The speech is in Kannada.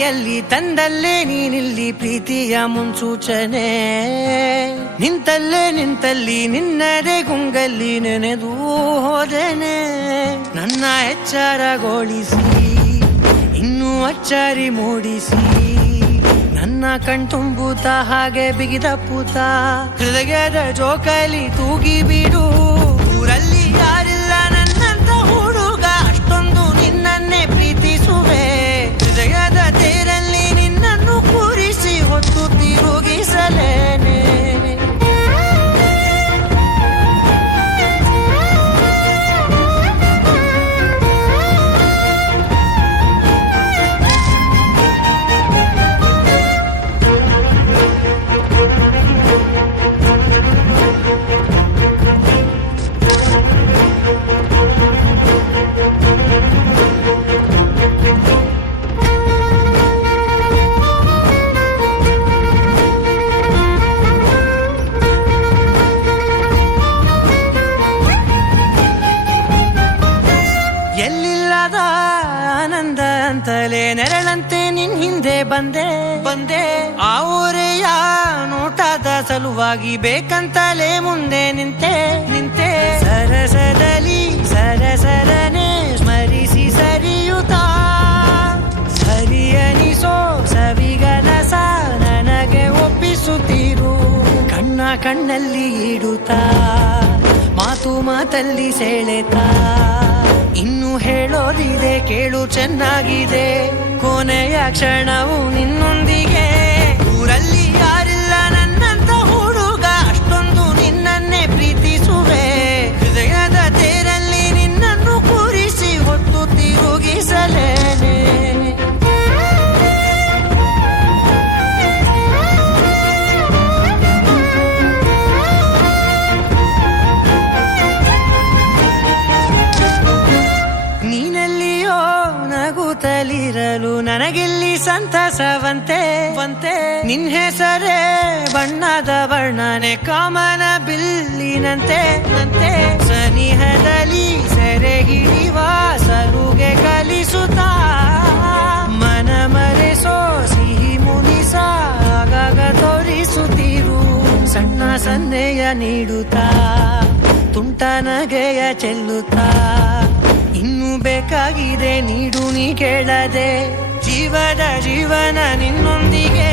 ಕೈಯಲ್ಲಿ ತಂದಲ್ಲೇ ನೀನಿಲ್ಲಿ ಪ್ರೀತಿಯ ಮುನ್ಸೂಚನೆ. ನಿಂತಲ್ಲಿ ನಿನ್ನದೇ ಗುಂಗಲ್ಲಿ ನೆನೆದು ಹೋದನೆ. ನನ್ನ ಎಚ್ಚರಗೊಳಿಸಿ ಇನ್ನೂ ಅಚ್ಚರಿ ಮೂಡಿಸಿ, ನನ್ನ ಕಣ್ತುಂಬುತ್ತ ಹಾಗೆ ಬಿಗಿದ ಪೂತ ಹೃದಯದ ಜೋಕಾಲಿ ತೂಗಿ ಬಿಡು. ಊರಲ್ಲಿ ಯಾರಿಲ್ಲ ನನ್ನಂತ ಹುಡುಗ, ಅಷ್ಟೊಂದು ನಿನ್ನನ್ನೇ ಪ್ರೀತಿಸುವೆ. ಹೃದಯದ ತೇರಲ್ಲಿ ನಿನ್ನನ್ನು ಕೂರಿಸಿ ಹೊತ್ತು ತಿರುಗಿಸಲೇನೆ. ಎಲ್ಲಿಲ್ಲದ ಆನಂದ ಅಂತಲೇ ನೆರಳಂತೆ ನಿನ್ ಹಿಂದೆ ಬಂದೆ. ಆ ಊರೆಯ ನೋಟದ ಸಲುವಾಗಿ ಬೇಕಂತಲೇ ಮುಂದೆ ನಿಂತೆ. ಸರಸದಲ್ಲಿ ಸರಸರನೆ ಸ್ಮರಿಸಿ ಸರಿಯುತ್ತಾ, ಸರಿಯನಿಸೋ ಸವಿಗನಸ ನನಗೆ ಒಪ್ಪಿಸುತ್ತೀರು. ಕಣ್ಣಲ್ಲಿ ಇಡುತ್ತಾ, ಮಾತಲ್ಲಿ ಸೆಳೆತಾ, ಇನ್ನು ಹೇಳೋದಿದೆ ಕೇಳು ಚೆನ್ನಾಗಿದೆ. ಕೊನೆಯ ಕ್ಷಣವು ನಿನ್ನೊಂದಿಗೆ. ಊರಲ್ಲಿ ಯಾರಿಲ್ಲ ನನ್ನಂತ ಹುಡುಗ, ಅಷ್ಟೊಂದು ನಿನ್ನನ್ನೇ ಪ್ರೀತಿಸುವೆ. ಹೃದಯದ ತೇರಲ್ಲಿ ನಿನ್ನನ್ನು ಕೂರಿಸಿ ಹೊತ್ತು ತಿರುಗಿಸಲೇನೆ. ನಗುತ್ತಲಿರಲು ನನಗಿಲ್ಲಿ ಸಂತಸವಂತೆ. ನಿನ್ ಹೆಸರೇ ಬಣ್ಣದ ವರ್ಣನೆ ಕಾಮನ ಬಿಲ್ಲಿನಂತೆ. ಸನಿಹದಲ್ಲಿ ಸೆರೆ ಹಿಡಿವ ಸಲುಗೆ ಕಲಿಸುತ್ತಾ, ಮನ ಮರೆಸೋ ಸಿಹಿ ಮುನಿಸ ಆಗಾಗ ತೋರಿಸುತ್ತೀರು. ಸಣ್ಣ ಸನ್ನೆಯ ನೀಡುತ್ತಾ, ತುಂಟ ನಗೆಯ ಚೆಲ್ಲುತ್ತಾ, ಇನ್ನೂ ಬೇಕಾಗಿದೆ ನೀಡು ನೀ ಕೇಳದೆ. ಜೀವನ ನಿನ್ನೊಂದಿಗೆ.